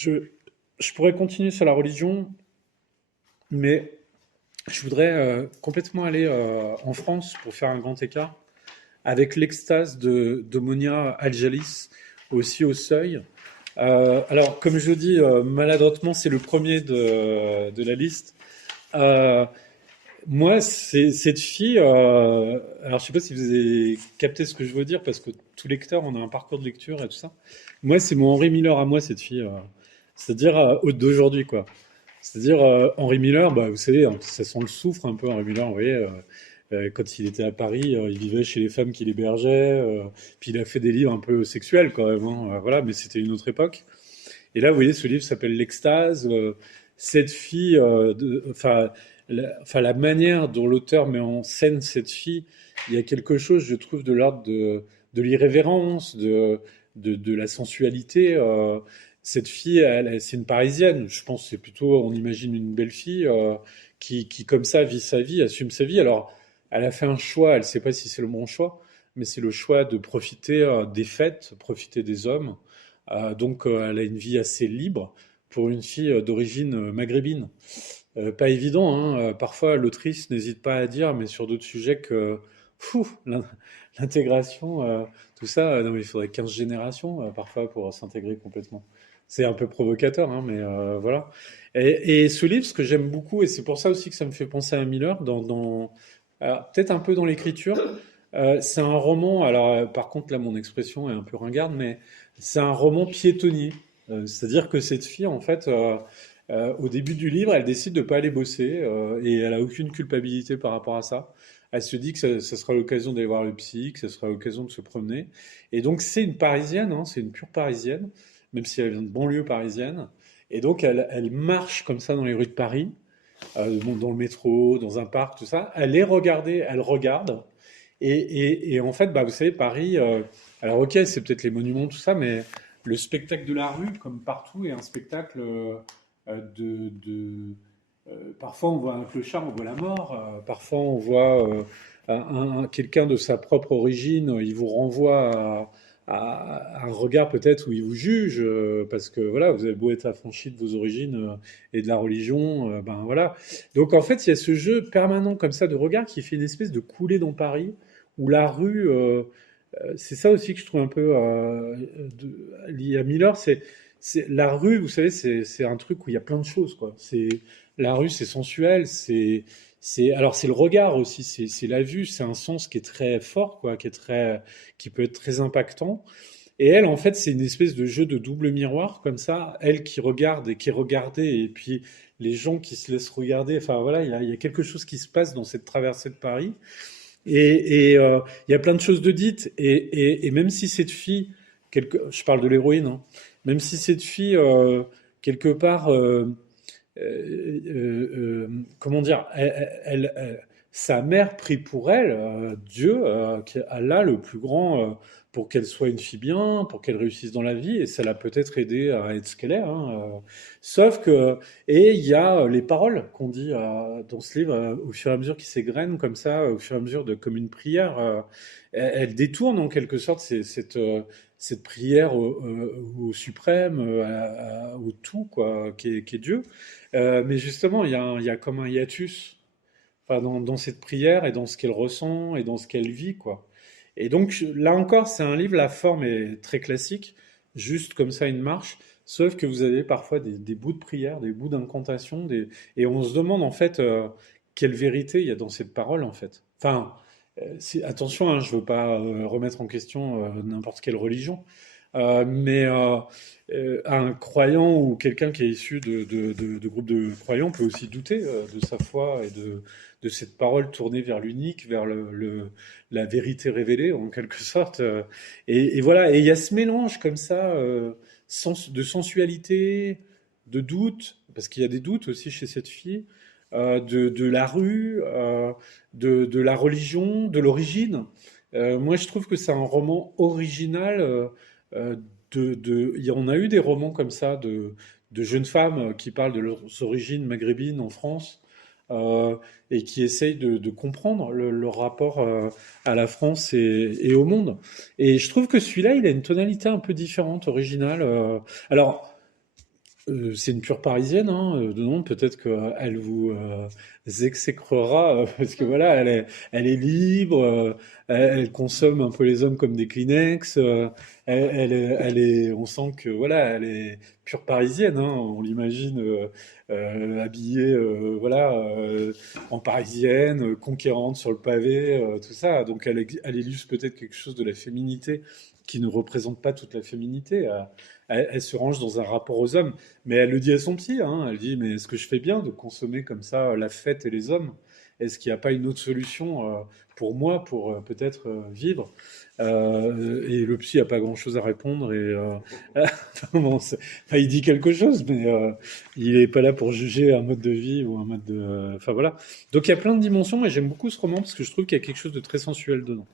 Je, je pourrais continuer sur la religion, mais je voudrais complètement aller en France pour faire un grand écart avec l'extase de Monia Aljalis, aussi au seuil. Alors, comme je dis maladroitement, c'est le premier de la liste. Euh, Moi, c'est cette fille. Alors, je sais pas si vous avez capté ce que je veux dire, parce que tout lecteur, on a un parcours de lecture et tout ça. Moi, c'est mon Henry Miller à moi, cette fille. C'est-à-dire d'aujourd'hui, quoi. C'est-à-dire Henry Miller, bah, vous savez, hein, ça sent le soufre un peu, Henry Miller. Vous voyez, quand il était à Paris, il vivait chez les femmes qu'il hébergeait. Puis il a fait des livres un peu sexuels, quand même, hein, voilà, mais c'était une autre époque. Et là, vous voyez, ce livre s'appelle L'Extase. Cette fille, enfin, la manière dont l'auteur met en scène cette fille, il y a quelque chose, je trouve, de l'ordre de l'irrévérence, de la sensualité. Cette fille, c'est une Parisienne. Je pense que c'est plutôt, on imagine une belle fille qui, comme ça, vit sa vie, assume sa vie. Alors, elle a fait un choix, elle ne sait pas si c'est le bon choix, mais c'est le choix de profiter des fêtes, profiter des hommes. Donc, elle a une vie assez libre pour une fille d'origine maghrébine. Pas évident, hein. Parfois, l'autrice n'hésite pas à dire, mais sur d'autres sujets que fou, l'intégration, tout ça, non mais il faudrait 15 générations parfois pour s'intégrer complètement. C'est un peu provocateur, hein, mais voilà. Et ce livre, ce que j'aime beaucoup, et c'est pour ça aussi que ça me fait penser à Miller, alors, peut-être un peu dans l'écriture, c'est un roman, alors par contre là mon expression est un peu ringarde, mais c'est un roman piétonnier. C'est-à-dire que cette fille, en fait, au début du livre, elle décide de ne pas aller bosser et elle a aucune culpabilité par rapport à ça. Elle se dit que ça sera l'occasion d'aller voir le psy, que ça sera l'occasion de se promener. Et donc c'est une Parisienne, hein, c'est une pure Parisienne, même si elle vient de banlieue parisienne. Et donc elle marche comme ça dans les rues de Paris, bon, dans le métro, dans un parc, tout ça. Elle est regardée, elle regarde. Et en fait, bah, vous savez, Paris, alors ok, c'est peut-être les monuments, tout ça, mais le spectacle de la rue, comme partout, est un spectacle parfois on voit un clochard, on voit la mort, parfois on voit quelqu'un de sa propre origine, il vous renvoie à un regard peut-être où il vous juge, parce que voilà, vous avez beau être affranchi de vos origines et de la religion, ben voilà. Donc en fait, il y a ce jeu permanent comme ça de regard qui fait une espèce de coulée dans Paris, où la rue, c'est ça aussi que je trouve un peu lié à Miller, c'est la rue, vous savez, c'est un truc où il y a plein de choses, quoi. C'est la rue, c'est sensuel, alors c'est le regard aussi, c'est la vue, c'est un sens qui est très fort, quoi, qui peut être très impactant. Et elle, en fait, c'est une espèce de jeu de double miroir, comme ça, elle qui regarde et qui est regardée, et puis les gens qui se laissent regarder. Enfin voilà, il y a quelque chose qui se passe dans cette traversée de Paris. Et il y a plein de choses de dites. Et même si cette fille, je parle de l'héroïne, hein, même si cette fille, quelque part, comment dire, sa mère prie pour elle, Dieu, Allah le plus grand, pour qu'elle soit une fille bien, pour qu'elle réussisse dans la vie, et ça l'a peut-être aidé à être ce qu'elle est, hein. Sauf que, et il y a les paroles qu'on dit dans ce livre, au fur et à mesure qui s'égrènent comme ça, au fur et à mesure comme une prière, elle détourne en quelque sorte cette prière au suprême, au tout, quoi, qui est Dieu. Mais justement, il y a comme un hiatus, enfin, dans cette prière et dans ce qu'elle ressent et dans ce qu'elle vit, quoi. Et donc là encore, c'est un livre, la forme est très classique, juste comme ça une marche, sauf que vous avez parfois des bouts de prière, des bouts d'incantation, et on se demande en fait quelle vérité il y a dans cette parole en fait. Enfin, attention, hein, je veux pas remettre en question n'importe quelle religion, mais un croyant ou quelqu'un qui est issu de groupes de croyants peut aussi douter de sa foi et de cette parole tournée vers l'unique, vers la vérité révélée en quelque sorte. Et voilà, et il y a ce mélange comme ça de sensualité, de doute, parce qu'il y a des doutes aussi chez cette fille, de la rue, de la religion, de l'origine. Moi, je trouve que c'est un roman original. Euh, il y en a eu des romans comme ça de jeunes femmes qui parlent de leurs origines maghrébines en France et qui essayent de comprendre leur rapport à la France et au monde. Et je trouve que celui-là, il a une tonalité un peu différente, originale. Alors, C'est une pure parisienne, hein, non, peut-être qu'elle vous exécrera, parce que voilà, elle est libre, elle consomme un peu les hommes comme des Kleenex, on sent que voilà, elle est pure parisienne, hein, on l'imagine habillée, voilà, en parisienne, conquérante sur le pavé, tout ça. Donc elle illustre peut-être quelque chose de la féminité qui ne représente pas toute la féminité. Elle se range dans un rapport aux hommes. Mais elle le dit à son psy, hein. Elle dit, mais est-ce que je fais bien de consommer comme ça la fête et les hommes? Est-ce qu'il n'y a pas une autre solution pour moi, pour peut-être vivre? Et le psy n'a pas grand-chose à répondre. Bon, enfin, il dit quelque chose, mais il n'est pas là pour juger un mode de vie ou un mode de... Enfin voilà. Donc il y a plein de dimensions et j'aime beaucoup ce roman parce que je trouve qu'il y a quelque chose de très sensuel dedans.